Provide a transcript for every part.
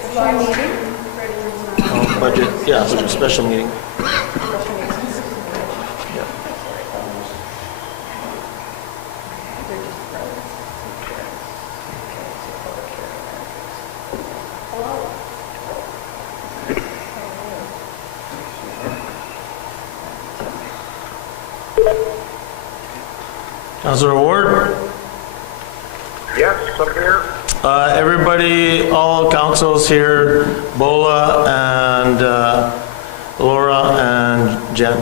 It's a meeting. Budget, yeah, it was a special meeting. Yeah. Councilor Ward? Yes, I'm here. Everybody, all councils here, Bola and Laura and Jen.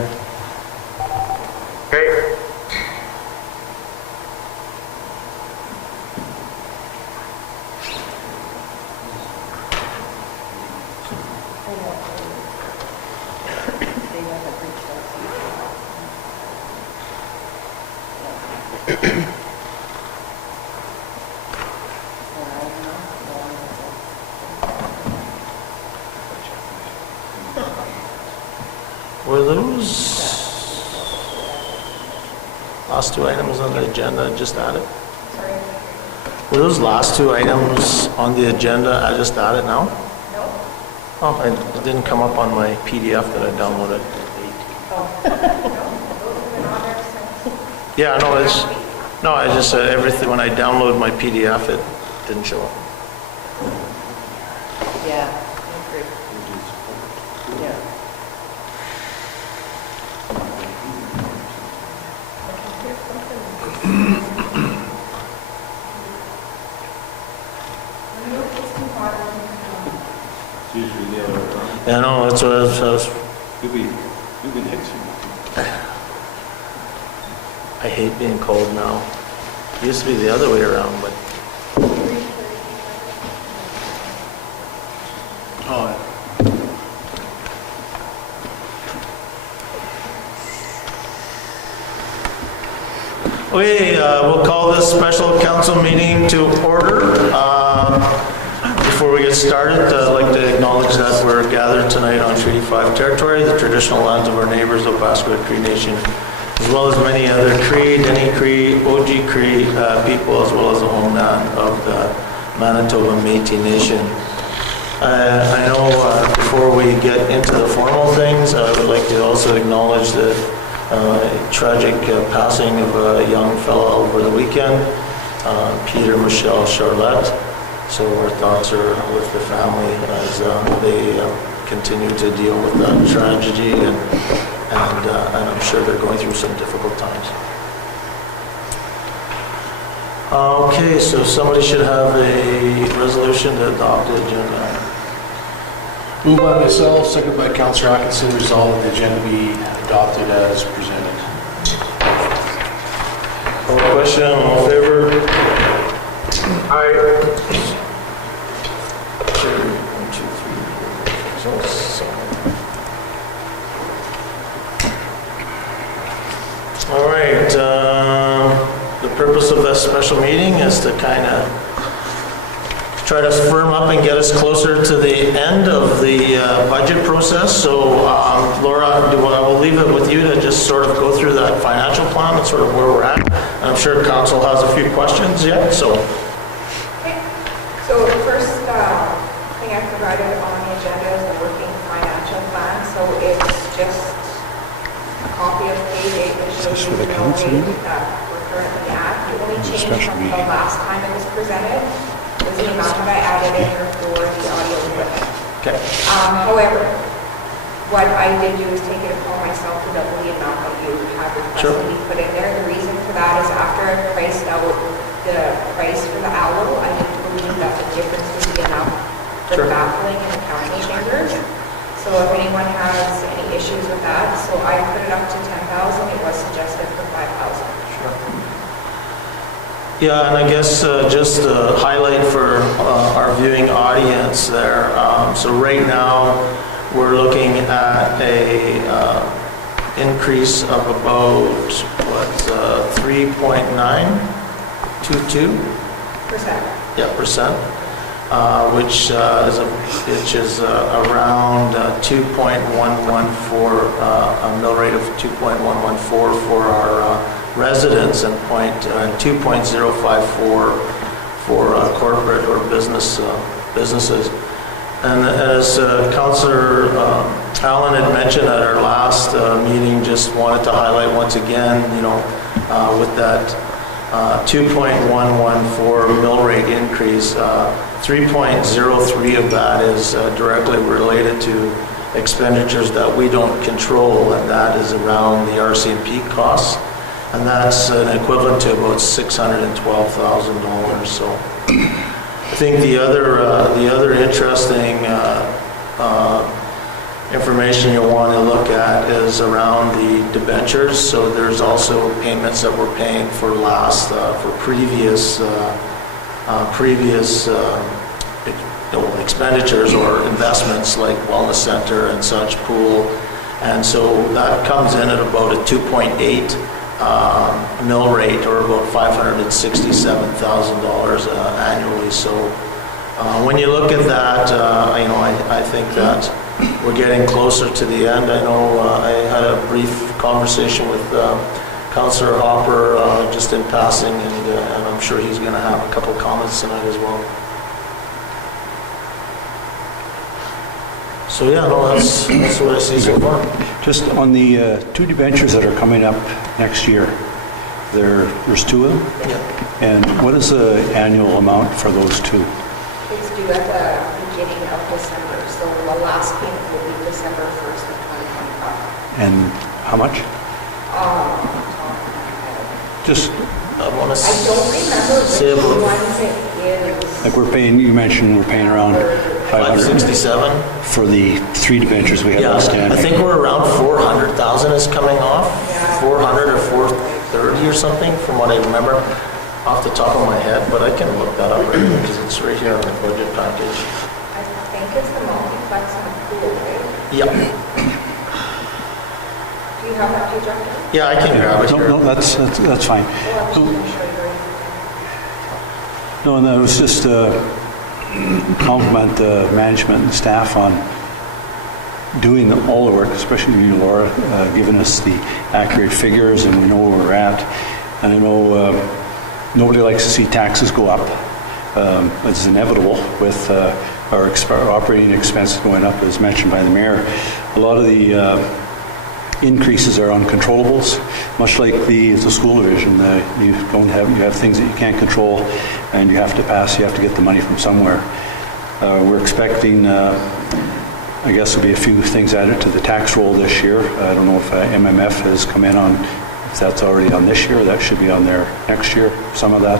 Okay. Were those last two items on the agenda just added? Were those last two items on the agenda I just added now? No. Oh, it didn't come up on my PDF that I downloaded. Yeah, no, I just said everything, when I download my PDF, it didn't show up. Yeah, I agree. Yeah. It's usually the other way around. Yeah, no, that's what I was You'll be next week. I hate being cold now. It used to be the other way around, but Oh, okay, we'll call this special council meeting to order. Before we get started, I'd like to acknowledge that we're gathered tonight on Treaty 5 territory, the traditional lands of our neighbors, the Opaskwayak Cree Nation, as well as many other Cree, Dene Cree, OG Cree people, as well as the homeland of the Manitoba Métis Nation. I know before we get into the formal things, I would like to also acknowledge the tragic passing of a young fellow over the weekend, Peter Michelle Charlotte. So our thoughts are with the family as they continue to deal with that tragedy, and I'm sure they're going through some difficult times. Okay, so somebody should have a resolution to adopt the agenda. Moved by myself, seconded by Councillor Atkinson, resolved that the agenda be adopted as presented. All question, all in favor? Aye. Carried. 1, 2, 3, 4, 7. All right, the purpose of this special meeting is to kind of try to firm up and get us closer to the end of the budget process. So Laura, I will leave it with you to just sort of go through that financial plan and sort of where we're at. I'm sure council has a few questions yet, so. Okay, so the first thing I provided on the agenda is the working financial plan. So it's just a copy of page 8 that shows you the mill rate that we're currently at. The only change from the last time it was presented was the amount that I added in here for the audio equipment. Okay. However, what I did do is take it upon myself to double the amount that you have requested Sure. to be put in there. The reason for that is after I priced out the price for the owl, I didn't believe that the difference would be enough for Sure. baffling in the council chambers. So if anyone has any issues with that, so I put it up to 10,000, it was suggested for 5,000. Yeah, and I guess just to highlight for our viewing audience there, so right now we're looking at a increase of about, what, 3.922? Percent. Which is around 2.114, a mill rate of 2.114 for our residents and 2.054 for corporate or businesses. And as Councillor Allen had mentioned at our last meeting, just wanted to highlight once again, with that 2.114 mill rate increase, 3.03 of that is directly related to expenditures that we don't control, and that is around the RCMP costs, and that's an equivalent to about $612,000. So I think the other interesting information you'll want to look at is around the debentures. So there's also payments that we're paying for previous expenditures or investments like wellness center and such, pool, and so that comes in at about a 2.8 mill rate, or about $567,000 annually. So when you look at that, I think that we're getting closer to the end. I know I had a brief conversation with Councillor Hopper just in passing, and I'm sure he's going to have a couple comments tonight as well. So yeah, no, that's what I see so far. Just on the two debentures that are coming up next year, there's two of them? Yeah. And what is the annual amount for those two? It's due at the beginning of December, so the last payment will be December 1st of 2025. And how much? Just I want to I don't remember say which about ones it is. like you mentioned we're paying around 500 567. for the three debentures we have Yeah, outstanding. I think we're around 400,000 is coming off, Yeah. 400 or 430 or something, from what I remember off the top of my head, but I can look that up right here because it's right here on the budget package. I think it's the multiplex and the pool, right? Yep. Do you have that projector? Yeah, I can grab it No, here. that's fine. Well, I'm just going to show you right No, and that was just compliment management and staff on doing all the work, especially you, Laura, giving us the accurate figures, and we know where we're at. And I know nobody likes to see taxes go up. It's inevitable with our operating expenses going up, as mentioned by the mayor. A lot of the increases are on controllables, much like the school division. You have things that you can't control, and you have to get the money from somewhere. We're expecting, I guess there'll be a few things added to the tax roll this year. I don't know if MMF has come in on, if that's already on this year, that should be on there next year, some of that.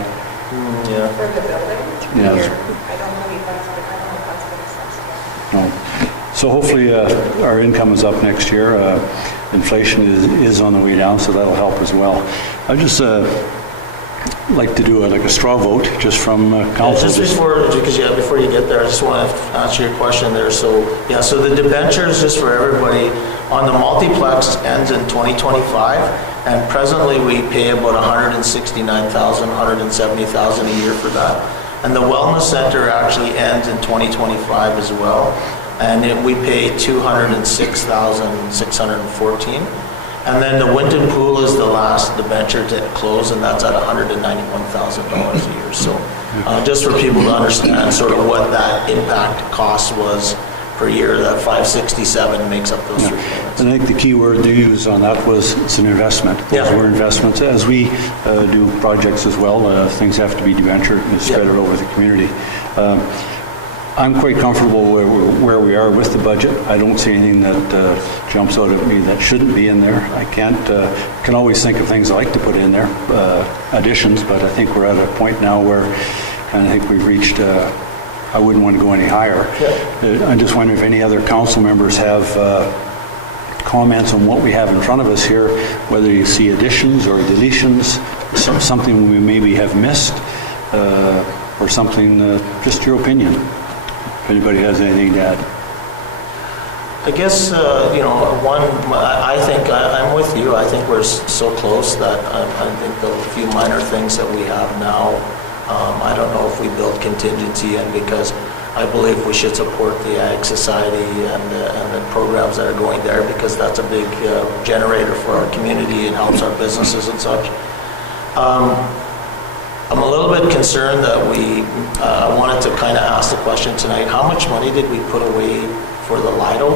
Yeah. For the building? Yeah. Here. I don't believe that's, I don't know if that's been assessed yet. No. So hopefully our income is up next year. Inflation is on the way down, so that'll help as well. I just like to do a straw vote just from council. Just before you get there, I just want to answer your question there. So the debentures, just for everybody, on the multiplex ends in 2025, and presently we pay about $169,000, $170,000 a year for that. And the wellness center actually ends in 2025 as well, and we pay $206,614. And then the Winton Pool is the last debenture to close, and that's at $191,000 a year. So just for people to understand sort of what that impact cost was per year, that 567 makes up those three payments. I think the key word to use on that was it's an investment. Those were investments. As we do projects as well, things have to be debentured and spread over the community. I'm quite comfortable where we are with the budget. I don't see anything that jumps out at me that shouldn't be in there. I can always think of things I like to put in there, additions, but I think we're at a point now where I think we've reached, I wouldn't want to go any higher. I'm just wondering if any other council members have comments on what we have in front of us here, whether you see additions or deletions, something we maybe have missed, or something, just your opinion. If anybody has anything to add. I guess, I think I'm with you. I think we're so close that I think the few minor things that we have now, I don't know if we build contingency in, because I believe we should support the Ag Society and the programs that are going there, because that's a big generator for our community. It helps our businesses and such. I'm a little bit concerned that I wanted to kind of ask the question tonight, how much money did we put away for the Lido?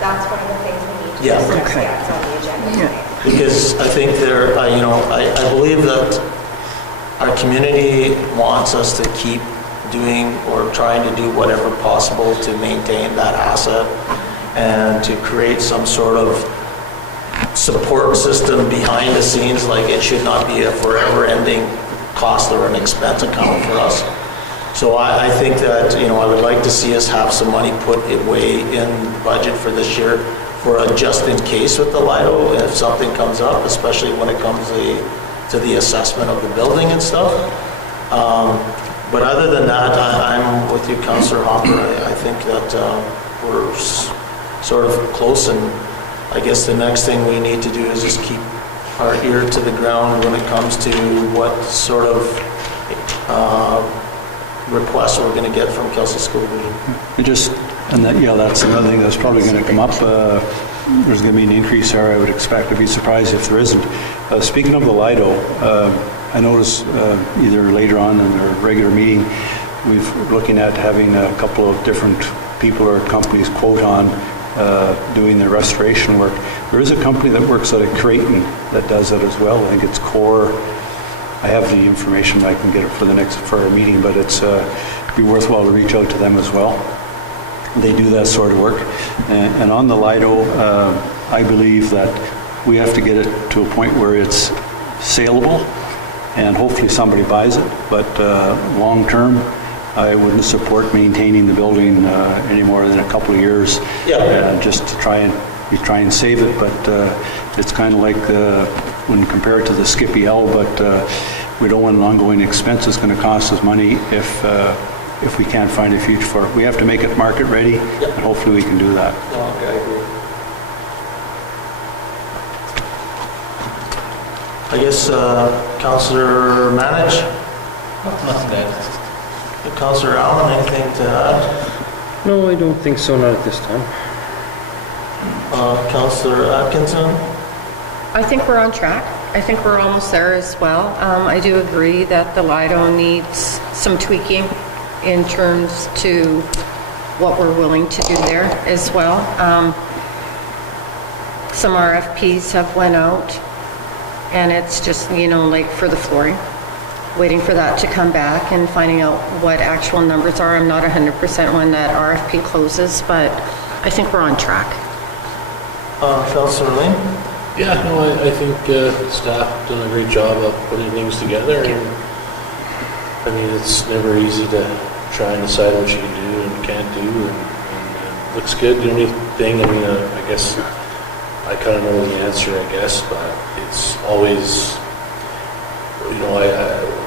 That's one of the things we need to Yeah. discuss, Okay. yeah, it's on the agenda tonight. Because I think I believe that our community wants us to keep doing or trying to do whatever possible to maintain that asset and to create some sort of support system behind the scenes. Like, it should not be a forever-ending cost or an expense account for us. So I think that, I would like to see us have some money put away in the budget for this year for a just in case with the Lido if something comes up, especially when it comes to the assessment of the building and stuff. But other than that, I'm with you, Councillor Hopper. I think that we're sort of close, and I guess the next thing we need to do is just keep our ear to the ground when it comes to what sort of requests we're going to get from Kelsey School Division. That's another thing that's probably going to come up. There's going to be an increase there, I would expect. I'd be surprised if there isn't. Speaking of the Lido, I noticed either later on in our regular meeting, we're looking at having a couple of different people or companies quote on doing the restoration work. There is a company that works out of Creighton that does that as well. I think it's Core. I have the information. I can get it for our meeting, but it's be worthwhile to reach out to them as well. They do that sort of work. And on the Lido, I believe that we have to get it to a point where it's saleable, and hopefully somebody buys it. But long term, I wouldn't support maintaining the building any more than a couple of years. Just to try and save it. But it's kind of like when compared to the Skippy L, but we don't want an ongoing expense that's going to cost us money if we can't find a future for it. We have to make it market ready, and hopefully we can do that. Okay, I agree. I guess Councillor Manage? Nothing bad. Councillor Allen, anything to add? No, I don't think so, not at this time. Councillor Atkinson? I think we're on track. I think we're almost there as well. I do agree that the Lido needs some tweaking in terms to what we're willing to do there as well. Some RFPs have went out, and it's just, like for the flooring, waiting for that to come back and finding out what actual numbers are. I'm not 100% when that RFP closes, but I think we're on track. Councillor Lane? Yeah, no, I think staff done a great job of putting things together. And I mean, it's never easy to try and decide what you can do and can't do, and looks good. The only thing, I guess I kind of know the answer, but it's always,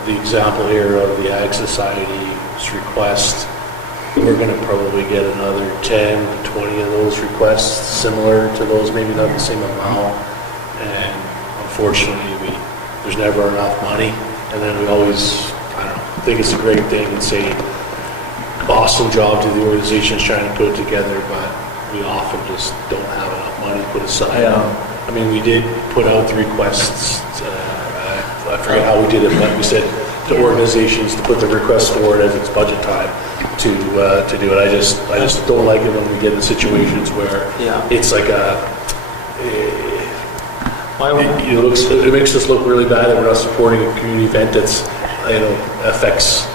the example here of the Ag Society's request, we're going to probably get another 10 to 20 of those requests similar to those, maybe not the same amount. And unfortunately, there's never enough money. And then we always, think it's a great thing and say, awesome job to the organizations trying to put it together, but we often just don't have enough money put aside. Yeah. We did put out the requests. I forget how we did it, but we said to organizations to put the request forward as it's budget time to do it. I just don't like it when we get in situations where it's like it makes us look really bad that we're not supporting a community event that's affects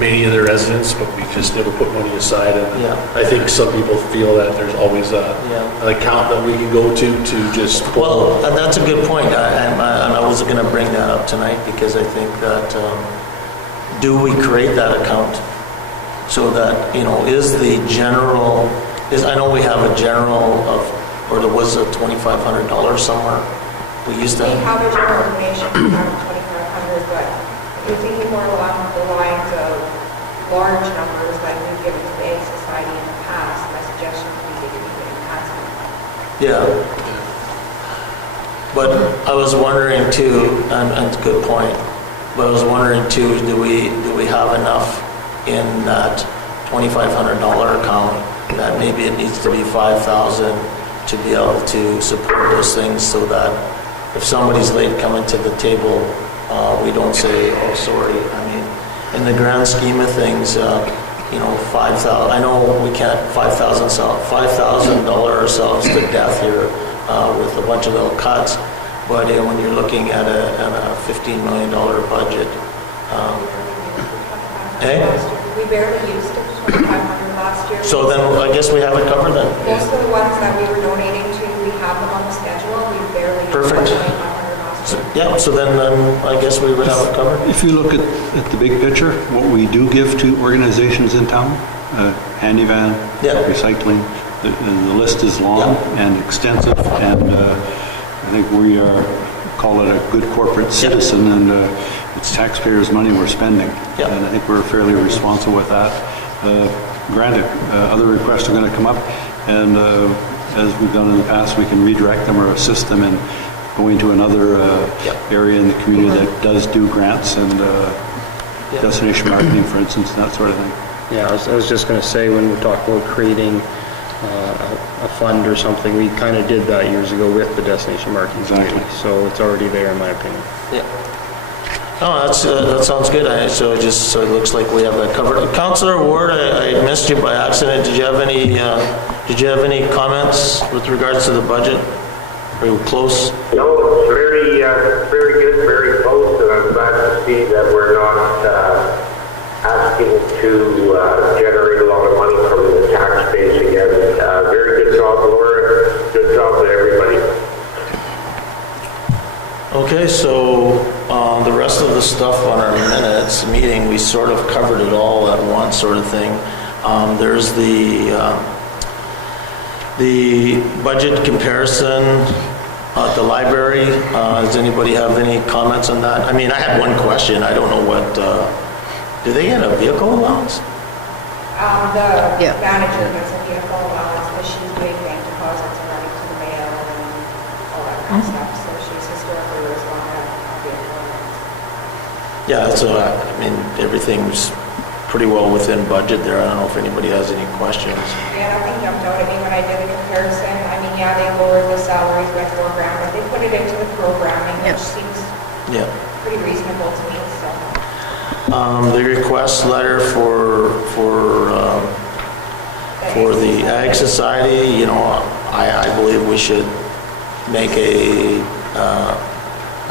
many of the residents, but we just never put money aside. And I think some people feel that there's always an account that we can go to just pull. Well, and that's a good point. And I was going to bring that up tonight because I think that do we create that account so that, is the general, I know we have a general of, or there was a $2,500 somewhere. We used to. We have a general donation, we have 2,500, but you're thinking more along the lines of large numbers like we've given to the Ag Society in the past. My suggestion would be to keep it in past. Yeah. But I was wondering too, and it's a good point, but I was wondering too, do we have enough in that $2,500 account that maybe it needs to be $5,000 to be able to support those things so that if somebody's late coming to the table we don't say, oh, sorry. I mean, in the grand scheme of things, you know, 5,000, I know we can't $5,000 ourselves to death here with a bunch of little cuts, but when you're looking at a $15 million budget, We barely used it, 2,500 last year. so then I guess we have it covered then. Most of the ones that we were donating to, we have them on the schedule, we barely used Perfect. 2,500 last year. Yeah, so then I guess we would have it covered. If you look at the big picture, what we do give to organizations in town, handy van, Yeah. recycling, the list is long and extensive, and I think we are, call it a good corporate citizen, and it's taxpayers' money we're spending. Yeah. And I think we're fairly responsible with that. Granted, other requests are going to come up, and as we've done in the past, we can redirect them or assist them in going to another area in the community that does do grants and destination marketing, for instance, that sort of thing. Yeah, I was just going to say, when we talk about creating a fund or something, we kind of did that years ago with the destination marketing Exactly. committee. So it's already there, in my opinion. Yeah. Oh, that sounds good. So it looks like we have that covered. Councillor Ward, I missed you by accident. Did you have any comments with regards to the budget? Are you close? No, it's very, very good, very close, and I'm glad to see that we're not asking to generate a lot of money from the tax base again. Very good job, Laura. Good job to everybody. Okay, so the rest of the stuff on our minutes meeting, we sort of covered it all at once, sort of thing. There's the budget comparison at the library. Does anybody have any comments on that? I mean, I had one question. I don't know what, do they get a vehicle allowance? The Yeah. manager gets a vehicle allowance, but she's doing bank deposits and running to the mail and all that kind of stuff, so she's historically always wanted a vehicle allowance. Yeah, so I mean, everything's pretty well within budget there. I don't know if anybody has any questions. Yeah, nothing jumped out at me when I did the comparison. I mean, yeah, they lowered the salaries by $4,000, but they put it into the programming, Yeah. which seems Yeah. pretty reasonable to me, so. The request letter for the Ag Society, you know, I believe we should make a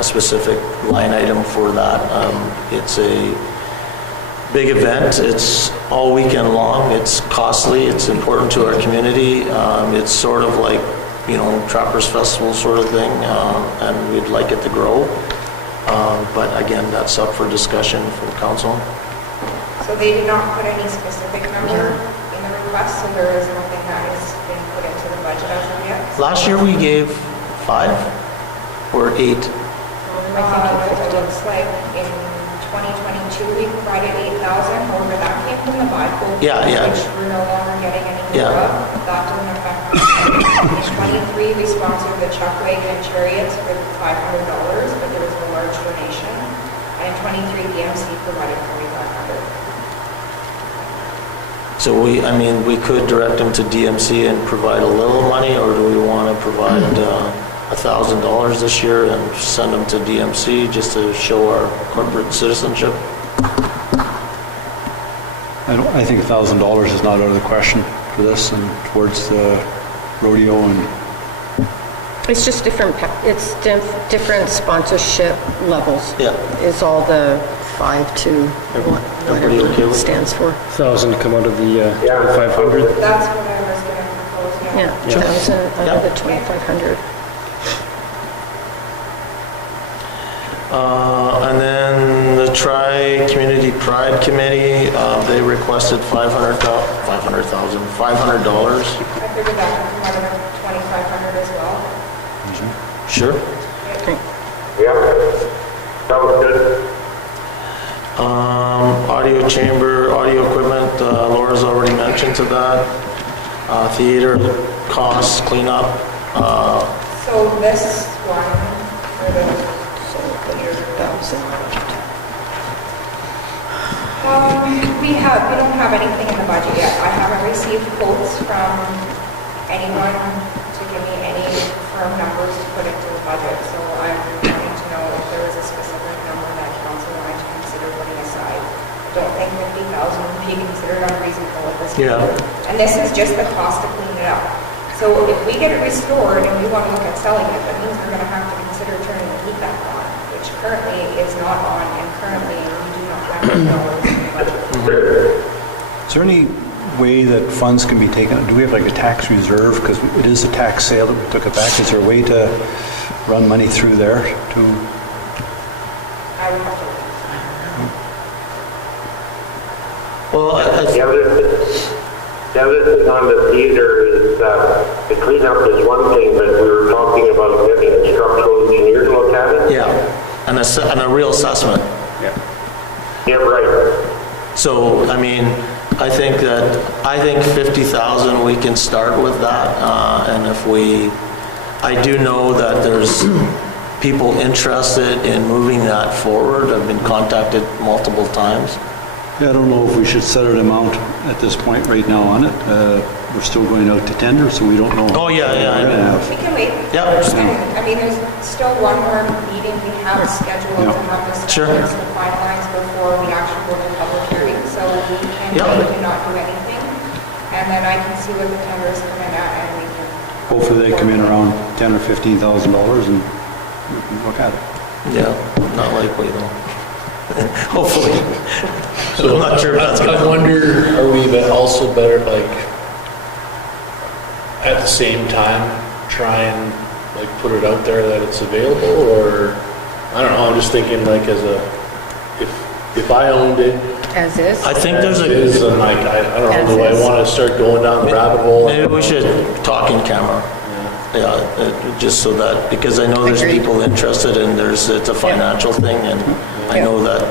specific line item for that. It's a big event. It's all weekend long. It's costly. It's important to our community. It's sort of like, you know, Trappers Festival sort of thing, and we'd like it to grow. But again, that's up for discussion from council. So they did not put any specific number in the request, so there is nothing that has been put into the budget as of yet. Last year we gave 5 or 8. It looks like in 2022, we provided 8,000, however, that came from the BIPO. Yeah. Which we're no longer getting any Yeah. more of. That doesn't affect us. In 23, we sponsored the Chuck Wagon and Chariots for $500, but there was a large donation. And in 23, DMC provided $4,500. So we could direct them to DMC and provide a little money, or do we want to provide $1,000 this year and send them to DMC just to show our corporate citizenship? I think $1,000 is not out of the question for this and towards the rodeo, and It's just different sponsorship levels. Yeah. Is all the 5 to Everybody okay whatever it with stands for. 1,000 to come out of the Yeah. 2,500. That's what I was going to propose, Yeah, 1,000 out of the 2,500. And then the Tri-Community Pride Committee, they requested $500. I figured that would come out of the 2,500 as well. Sure. Yeah, that was good. Audio chamber, audio equipment, Laura's already mentioned to that. Theater costs, cleanup. So this one, for the, So there's 1,000 left. we don't have anything in the budget yet. I haven't received quotes from anyone to give me any firm numbers to put into the budget, so I'm wanting to know if there is a specific number don't think 50,000 would be considered unreasonable at this Yeah. point. And this is just the cost to clean it up. So if we get it restored and we want to look at selling it, that means we're going to have to consider turning the heat back on, which currently is not on, and currently we do not have any dollars in the budget. Is there any way that funds can be taken? Do we have like a tax reserve? Because it is a tax sale that we took it back. Is there a way to run money through there to? I would have to. Well, The other thing on the theater is the cleanup is one thing, but we were talking about getting a structural engineer to look at it. yeah, and a real assessment. Yeah, right. So, I mean, I think 50,000, we can start with that, and I do know that there's people interested in moving that forward. I've been contacted multiple times. Yeah, I don't know if we should set an amount at this point right now on it. We're still going out to tender, so we don't know. Oh, yeah, yeah, I We're gonna know. have. We can wait. Yep. And, I mean, there's still one more meeting we have scheduled to have this Sure. finalized before we actually go to public hearing, so we can Yep. wait and not do anything. And then I can see what the tenders come in at, and we can. Hopefully they come in around $10,000 or $15,000 and we can look at it. Yeah, not likely though. Hopefully. So I'm not sure if that's I gonna. wonder, are we also better, like, at the same time, try and, like, put it out there that it's available, or, I don't know, I'm just thinking, like, if I owned it, As is. I think there's as is, a, and like, I don't As know, do I is. want to start going down the rabbit hole? maybe we should talk in camera. Yeah, just so that, because I know there's Agreed. people interested and it's a financial thing, and I know that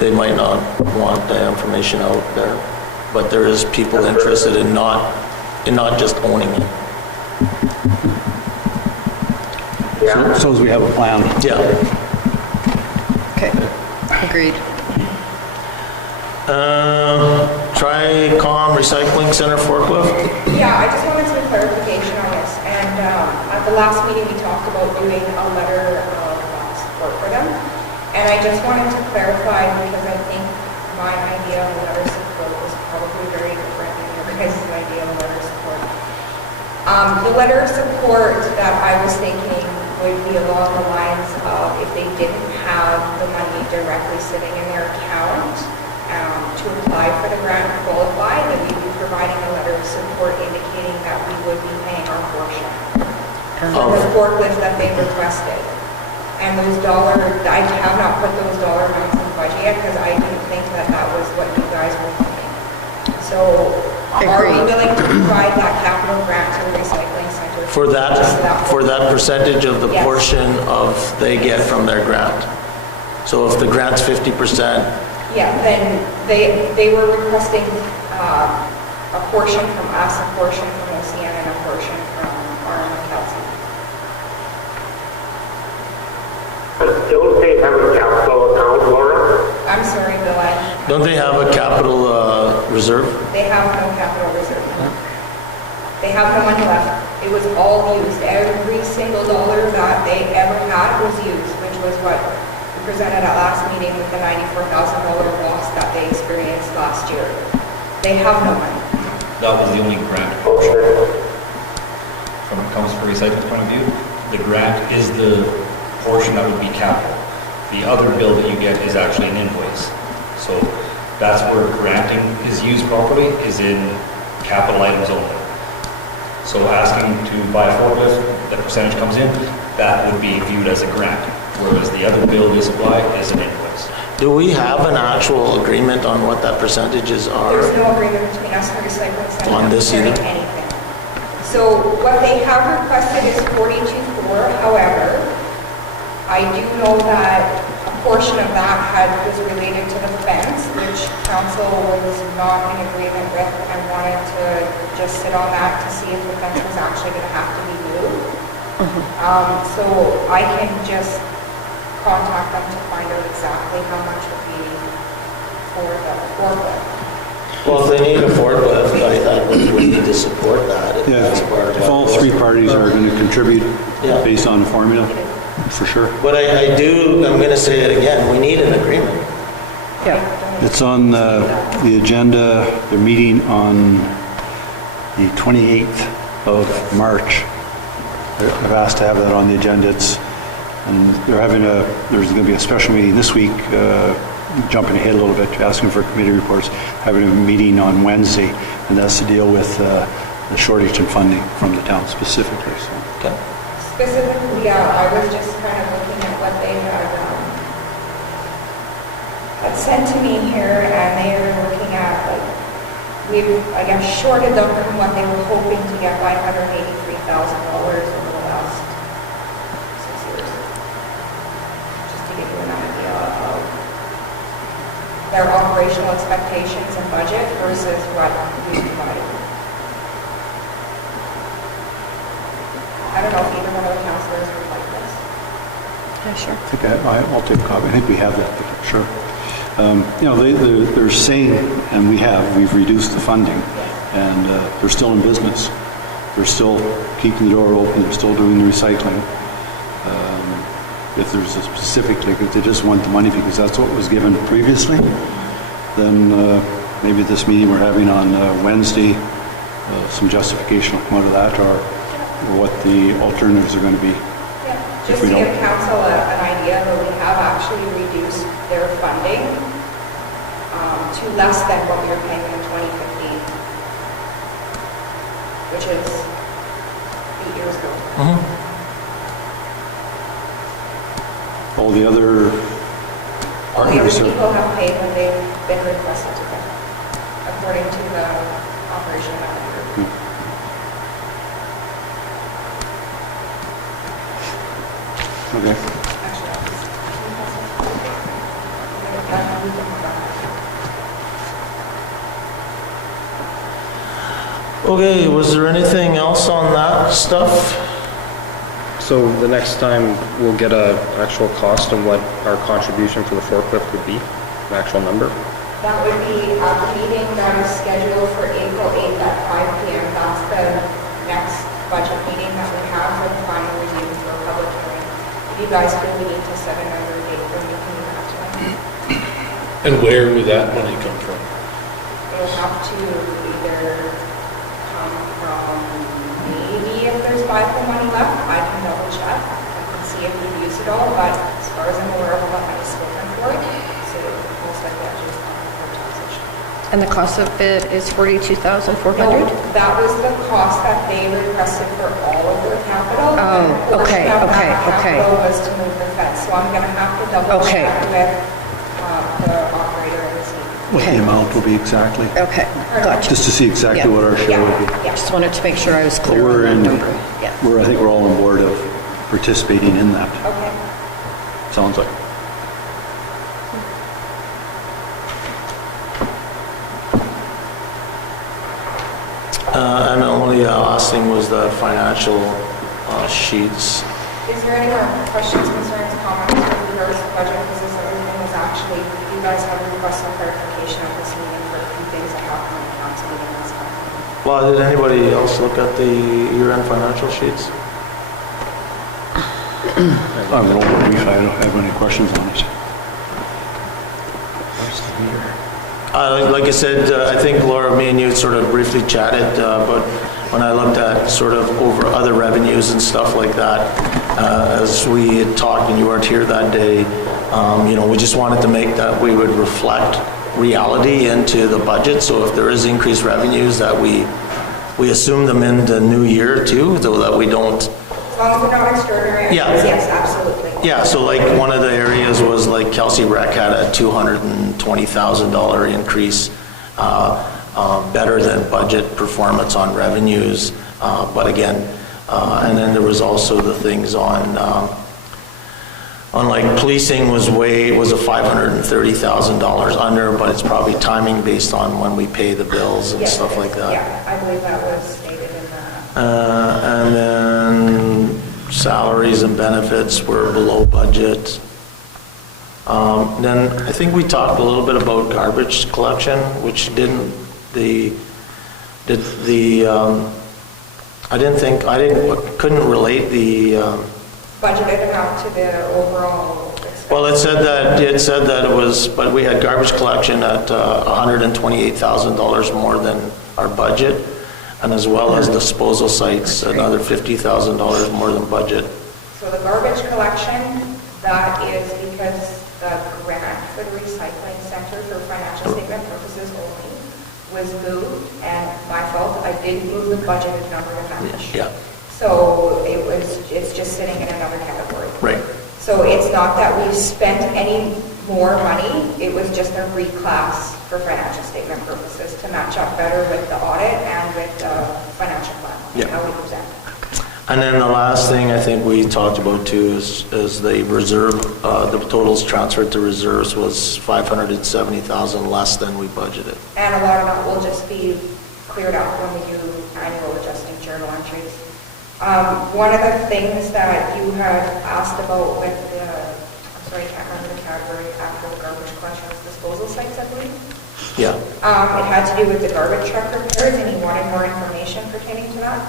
they might not want the information out there, but there is people interested in not just owning it. Yeah. So as we have a plan. Yeah. Okay, agreed. Tricom Recycling Center forklift? Yeah, I just wanted some clarification on this, and at the last meeting, we talked about doing a letter of support for them, and I just wanted to clarify, because I think my idea of a letter of support was probably very different than your guys' idea of a letter of support. The letter of support that I was thinking would be along the lines of if they didn't have the money directly sitting in their account to apply for the grant and qualify, that we would be providing a letter of support indicating that we would be paying our portion for the forklift that they requested. And those I have not put those dollar amounts in the budget yet because I didn't think that was what you guys were thinking. So are we Agreed. willing to provide that capital grant to the recycling center? For that percentage of the Yes. portion of they get from their grant. So if the grant's 50%, Yeah, then they were requesting a portion from us, a portion from OCN, and a portion from RM and Kelsey. Don't they have a capital account, Laura? I'm sorry, Bill, don't they have a capital reserve? they have no capital reserve. They have no money left. It was all used. Every single dollar that they ever had was used, which was what we presented at last meeting with the $94,000 loss that they experienced last year. They have no money. That was the only grant Okay. from a Comes for Recycling point of view. The grant is the portion that would be capital. The other bill that you get is actually an invoice. So that's where granting is used properly, is in capital items only. So asking to buy a forklift, the percentage comes in, that would be viewed as a grant, whereas the other bill they supply is an invoice. Do we have an actual agreement on what that percentages are? There's no agreement between us and the recycling center. On this concerning either? anything. So what they have requested is 42.4. However, I do know that a portion of that was related to the fence, which council was not in agreement with and wanted to just sit on that to see if the fence was actually going to have to be moved. So I can just contact them to find out exactly how much would be for the forklift. Well, if they need a forklift, I think we need to support that. If Yeah, that's part of if our all three parties are going to contribute Yeah. based on the formula, for sure. But I'm going to say it again, we need an agreement. Yeah. It's on the agenda, they're meeting on the 28th of March. I've asked to have that on the agenda. And there's going to be a special meeting this week, jumping ahead a little bit, asking for committee reports, having a meeting on Wednesday, and that's to deal with the shortage in funding from the town specifically. So. Okay. Specifically, I was just kind of looking at what they had sent to me here, and they were looking at, like, we've, I guess, shorted them from what they were hoping to get $583,000 over the last 6 years. Just to give you an idea of their operational expectations and budget versus what we provided. I don't know if either one of the councilors would like this. Yeah, sure. I think I'll take a copy. I think we have that, but sure. They're saying, and we've reduced the funding, and they're still in business. They're still keeping the door open. They're still doing the recycling. If there's a specific, like if they just want the money because that's what was given previously, then maybe this meeting we're having on Wednesday, some justification will come out of that, or what the alternatives are going to be. Yeah, just to give council an idea, but we have actually reduced their funding to less than what we were paying in 2015, which is 8 years ago. All the other All the other partners people have paid when they've been requested to pay, according to the operation manager. Okay. Okay, was there anything else on that stuff? So the next time we'll get a actual cost and what our contribution for the forklift would be, an actual number? That would be a meeting that is scheduled for April 8th at 5 p.m. That's the next budget meeting that we have for the final review for a public hearing. If you guys feel we need to set another date, then we can do that tonight. And where would that money come from? It'll have to either come from, maybe if there's FIFO money left, I can double check. I can see if we've used it all, but as far as I'm aware of what money's spoken for, so most likely I'll just for taxation. And the cost of it is $42,400? No, that was the cost that they requested for all of their capital. Oh, and a portion okay, of that okay. Capital was to move the fence, so I'm gonna have to double Okay. check with the operator and see. What the amount will be exactly, Okay, gotcha. just to see exactly Yeah. what our share would be. Yeah. Just wanted to make sure I was But clear on that number. Yeah. I think we're all on board of participating in that, Okay. sounds like. And the only last thing was the financial sheets. Is there any more questions, concerns, comments with regards to budget? Because this everything was actually, you guys have requested some clarification at this meeting for a few things that happened in the council meeting last month. Well, did anybody else look at the year-end financial sheets? I'm a little brief, I don't have any questions on it. Like I said, I think Laura, me and you sort of briefly chatted, but when I looked at sort of over other revenues and stuff like that, as we had talked and you weren't here that day, we just wanted to make that we would reflect reality into the budget. So if there is increased revenues, that we assume them in the new year too, so that we don't. As long as they're not extraordinary, Yeah. items, yes, absolutely. Yeah, so like one of the areas was like Kelsey Rec had a $220,000 increase, better than budget performance on revenues. But again, and then there was also the things on like policing was a $530,000 under, but it's probably timing based on when we pay the bills and Yes, stuff like that. Yeah, I believe that was stated in the. And then salaries and benefits were below budget. Then I think we talked a little bit about garbage collection, which couldn't relate the, Budgeted amount to the overall expense. Well, it said that it was, but we had garbage collection at $128,000 more than our budget, and as well as disposal sites, another $50,000 more than budget. So the garbage collection, that is because the grant for the recycling center for financial statement purposes only was moved, and my fault, I did move the budgeted number to match. Yeah. So it's just sitting in another category. Right. So it's not that we've spent any more money, it was just a reclass for financial statement purposes to match up better with the audit and with the financial plan, Yeah. how we present. And then the last thing I think we talked about too is the reserve, the totals transferred to reserves was $570,000 less than we budgeted. And a lot of that will just be cleared up when we do annual adjusting journal entries. One of the things that you had asked about with the, I'm sorry, I can't remember the category after the garbage collection, was disposal sites, I believe. Yeah. It had to do with the garbage truck repairs, and you wanted more information pertaining to that?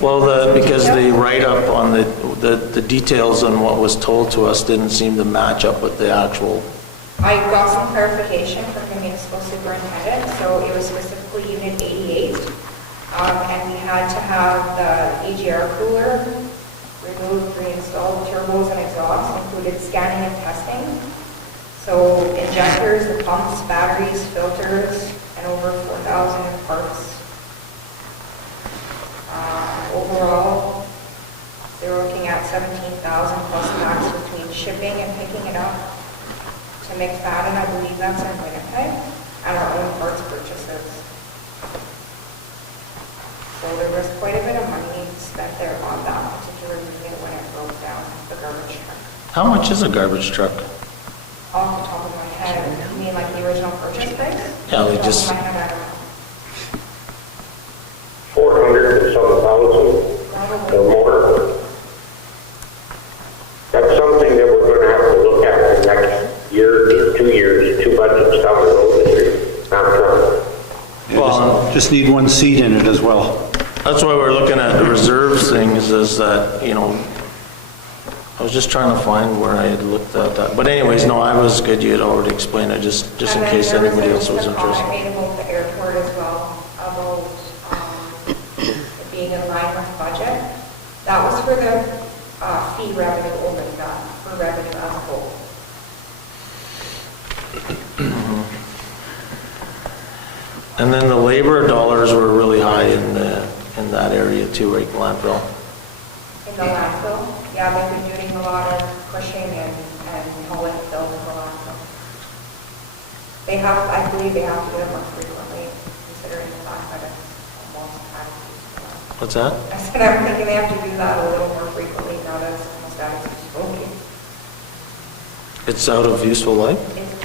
Well, because the write-up on the details on what was told to us didn't seem to match up with the actual. I got some clarification from the municipal superintendent, so it was specifically Unit 88, and we had to have the EGR cooler removed, reinstalled, turbos and exhausts, included scanning and testing. So injectors, the pumps, batteries, filters, and over 4,000 parts. Overall, they're looking at 17,000 plus tax between shipping and picking it up to McFadden, I believe that's in Winnipeg, and our own parts purchases. So there was quite a bit of money spent there on that particular unit when it broke down, the garbage truck. How much is a garbage truck? Off the top of my head, you mean like the original purchase price? Yeah, we Off the top of just- my head, I don't know. 400 and some thousand or more. That's something that we're going to have to look at the next year, 2 years, 2 budgets down the road. Just need one seat in it as well. That's why we're looking at the reserves things is that, you know, I was just trying to find where I had looked at that. But anyways, no, I was good. You had already explained it, just in case anybody else was And then interested. there was a comment made about the airport as well, about it being in line with budget. That was for the fee revenue only, not for revenue as a whole. And then the labor dollars were really high in that area too, right, landfill? In the landfill, yeah, they've been doing a lot of pushing and hauling fill to the landfill. They have, I believe they have to do it more frequently, considering the fact that it's almost out of use. What's that? I said, I'm thinking they have to do that a little more frequently now that it's almost out of use. It's out of useful life?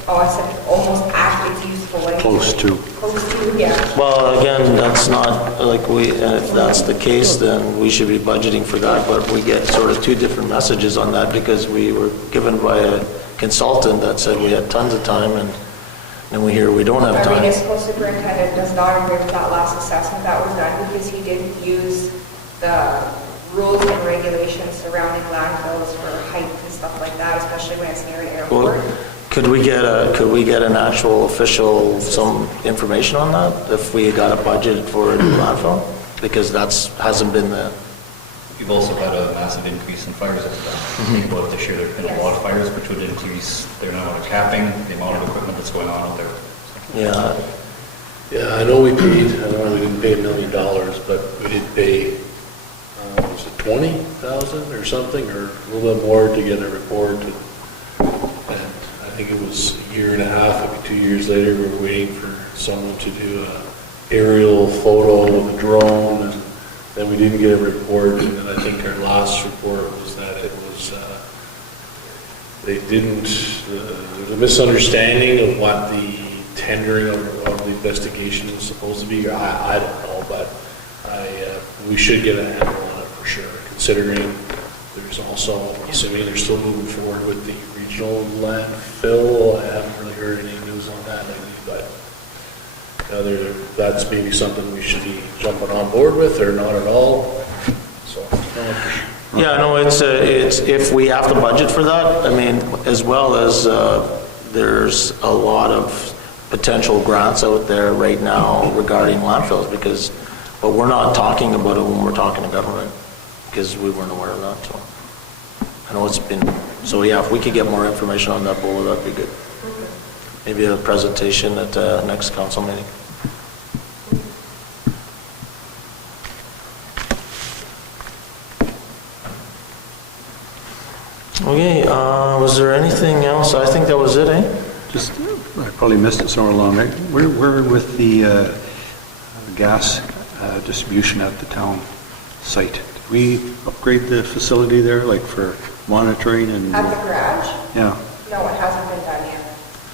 Oh, I said almost after its useful life. Close to. Close to, yeah. Well, again, that's not, like, if that's the case, then we should be budgeting for that, but we get sort of 2 different messages on that because we were given by a consultant that said we had tons of time, and then we hear we don't have Our time. municipal superintendent does not agree with that last assessment that was done because he didn't use the rules and regulations surrounding landfills for height and stuff like that, especially when it's near an airport. Well, could we get an actual official, some information on that, if we got a budget for a new landfill? Because hasn't been the, We've also had a massive increase in fires at the time. Think about this year, there's been a lot of fires, which would increase the amount of capping, the amount of equipment that's going on out there. yeah, Yeah, I know we paid, I know we didn't pay $1 million, but we did pay, was it 20,000 or something, or a little bit more to get a report. And I think it was a year and a half, maybe 2 years later, we were waiting for someone to do a aerial photo with a drone, and then we didn't get a report, and then I think our last report was that it was, they didn't, there's a misunderstanding of what the tendering of the investigation is supposed to be. I don't know, but we should get a handle on it for sure, considering there's also, I'm assuming they're still moving forward with the regional landfill. I haven't really heard any news on that lately, but that's maybe something we should be jumping on board with, or not at all. So, Yeah, no, it's, if we have to budget for that, I mean, as well as, there's a lot of potential grants out there right now regarding landfills, but we're not talking about it when we're talking to government, because we weren't aware of that, so. I know it's been, so yeah, if we could get more information on that, Bola, that'd be good. Maybe a presentation at the next council meeting. Okay, was there anything else? I think that was it, eh? Just, I probably missed it somewhere along there. We're with the gas distribution at the town site. Did we upgrade the facility there, like for monitoring and? At the garage? Yeah. No, it hasn't been done yet.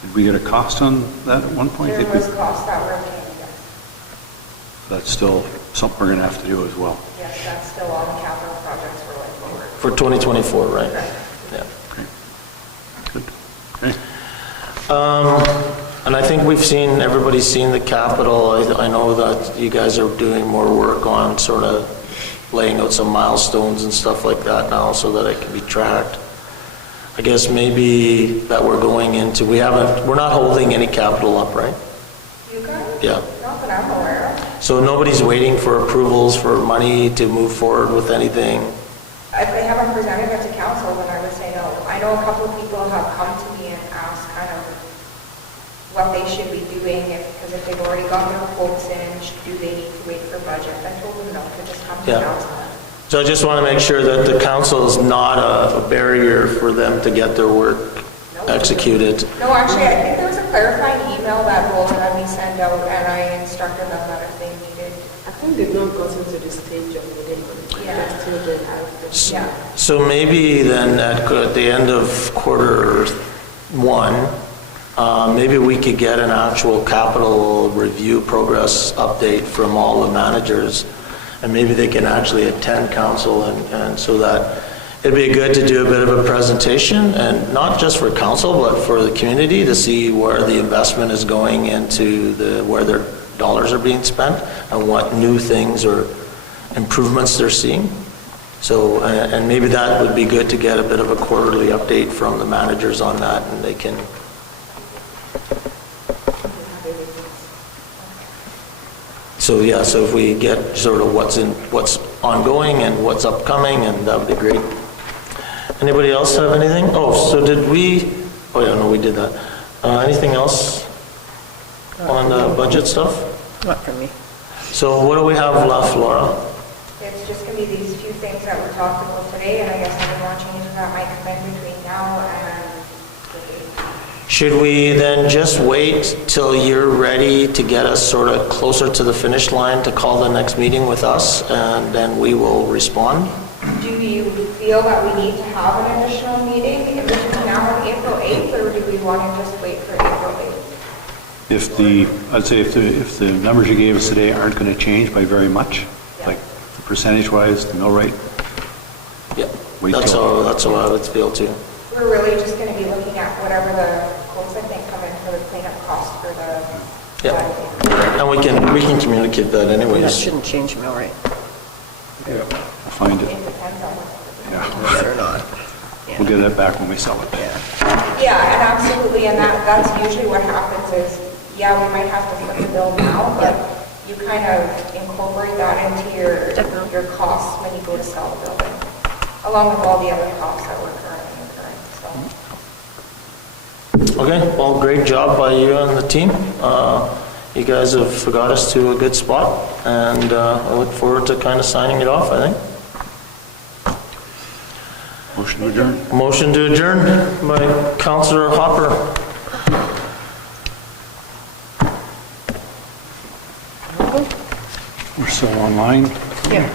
Did we get a cost on that at one point? There was costs that were obtained, yes. That's still something we're gonna have to do as well. Yes, that's still on the capital projects we're going forward. For 2024, right? Correct. Yeah. Okay. Good. Okay. And I think everybody's seen the capital. I know that you guys are doing more work on sort of laying out some milestones and stuff like that now so that it can be tracked. I guess maybe that we're going into, we're not holding any capital up, right? You guys? Yeah. Not that I'm aware of. So nobody's waiting for approvals for money to move forward with anything? If they haven't presented it to council, then I would say no. I know a couple of people have come to me and asked kind of what they should be doing, because if they've already got their quotes in, do they need to wait for budget? I told them no, to just come to council. So I just want to make sure that the council is not a barrier for them to get their work executed. No, actually, I think there was a clarifying email that Roland had me send out, and I instructed them that if they needed. I think they've not gotten to the stage of the day. Yeah. Still they have the, Yeah. So maybe then at the end of Q1, maybe we could get an actual capital review progress update from all the managers, and maybe they can actually attend council, and so that it'd be good to do a bit of a presentation, and not just for council, but for the community to see where the investment is going into where their dollars are being spent and what new things or improvements they're seeing. So, and maybe that would be good to get a bit of a quarterly update from the managers on that, and they can. So yeah, so if we get sort of what's ongoing and what's upcoming, and that would be great. Anybody else have anything? Oh, so did we? Oh yeah, no, we did that. Anything else on the budget stuff? Not for me. So what do we have left, Laura? It's just going to be these few things that we talked about today, and I guess any more changes that might come in between now and the date. Should we then just wait till you're ready to get us sort of closer to the finish line to call the next meeting with us, and then we will respond? Do you feel that we need to have an additional meeting in between now and April 8th, or do we want to just wait for April 8th? I'd say if the numbers you gave us today aren't going to change by very much, like percentage-wise, the mill rate. Yeah, that's how I would feel too. We're really just going to be looking at whatever the quotes I think come in for the cleanup cost for the. Yeah, and we can communicate that anyways. That shouldn't change mill rate. We'll find it. It depends on. Yeah. Better not. We'll get that back when we sell it. Yeah, and absolutely, and that's usually what happens is, yeah, we might have to flip the bill now, but you kind of incorporate that into your costs when you go to sell the building, along with all the other costs that we're currently incurring, so. Okay, well, great job by you and the team. You guys have got us to a good spot, and I look forward to kind of signing it off, I think. Motion to adjourn. Motion to adjourn by Councillor Hopper. We're still online. Yeah.